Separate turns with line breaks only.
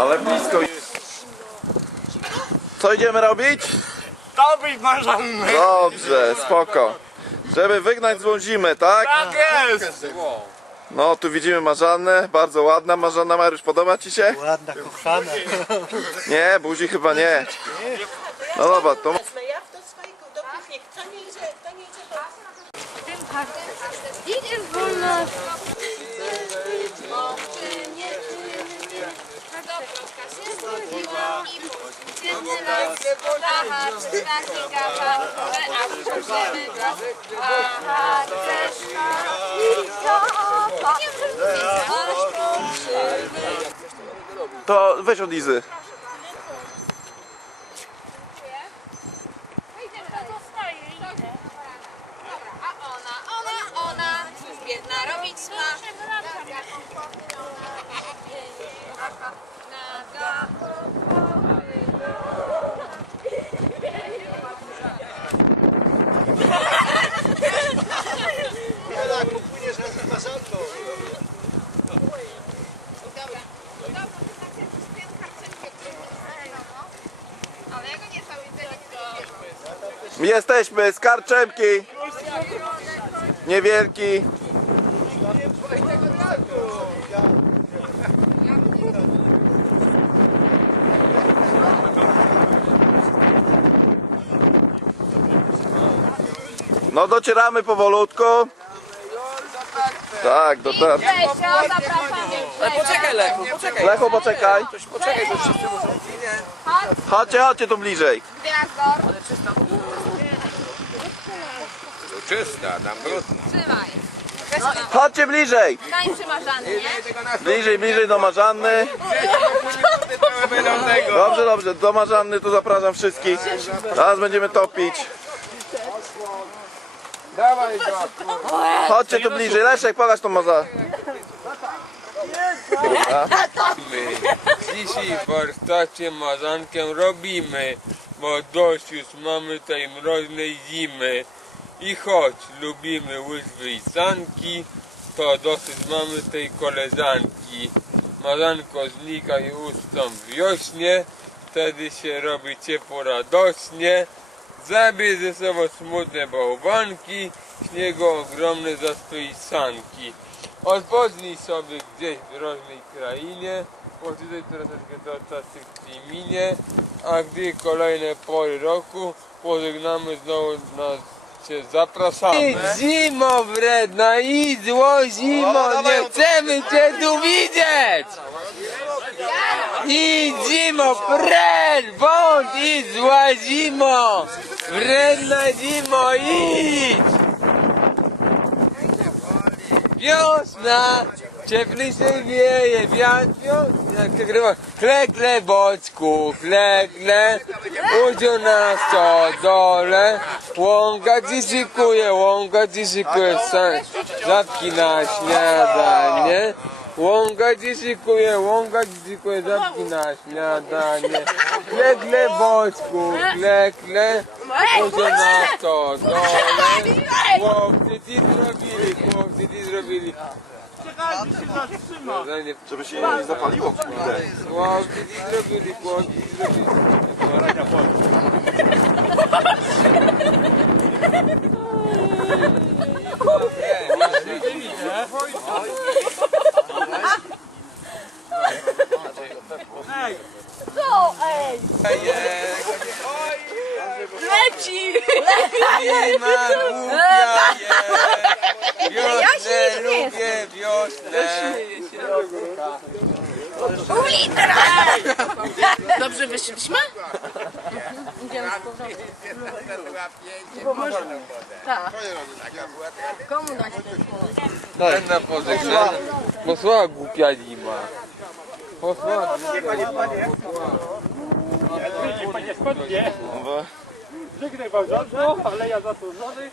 Ale blisko jest. Co idziemy robić?
Dobić możemy.
Dobrze, spoko. Żeby wygnać złą zimę, tak?
Tak jest.
No, tu widzimy marzannę, bardzo ładna marzanna. Mariusz, podoba Ci się?
Ładna, kochana.
Nie, buzi chyba nie. No dobra, to... Wolno.
Wezmę ja do swojego, do piwnicy. To nie idzie, to
weź od Izy.
A biedna robić.
Jesteśmy z Karczemki. Niewielki. No docieramy powolutku. Tak, do tak.
Ale poczekaj Lechu, poczekaj.
Lechu, poczekaj.
Poczekaj, to wszyscy muszą...
Chodźcie, chodźcie tu bliżej.
Gwiazdor,
Czysta, tam brudno.
trzymaj.
Chodźcie bliżej. Bliżej, bliżej do Marzanny. Dobrze, dobrze, do Marzanny tu zapraszam wszystkich. Teraz będziemy topić.
Dawaj go.
Chodźcie tu bliżej. Leszek, pokaż tą maza.
Dzisiaj w warsztacie marzankę robimy, bo dość już mamy tej mroźnej zimy. I choć lubimy łyżwy i sanki, to dosyć mamy tej koleżanki. Marzanko znikaj ustąp wiośnie, wtedy się robi ciepło radośnie. Zabierz ze sobą smutne bałwanki, śniegu ogromne zastoi sanki. Odpocznij sobie gdzieś w rożnej krainie, poczytaj troszeczkę do czasu minie, a gdy kolejne pory roku pożegnamy znowu nas cię zapraszamy. Zimo wredna i zło zimo, nie chcemy cię tu widzieć! I zimo, precz, bądź i zła zimo! Wredna zimo, idź! Wiosna, cieplej się wieje, wiatr wiosna, jak grywa. Kle, kle, boczku, kle, kle, udział na stodole, łąka ci szykuje, łąka ci szykuje, zapki na śniadanie. Łąka ci szykuje, łąka ci szykuje, zapki na śniadanie. Kle, kle, boczku, kle, kle, udział na stodole. Chłopcy ci zrobili, chłopcy ci zrobili. Czekajcie
Żeby się nie zapaliło, kurde.
Chłopcy ci zrobili, chłopcy ci zrobili.
Co? Leci!
Nie ma głupia je. Wiosnę lubię, wiosnę.
Dobrze wyszliśmy?
Ten na pożegnanie. Posłała głupia zima. Posłała
No,
Żegnaj małżonko, ale ja zasłużony.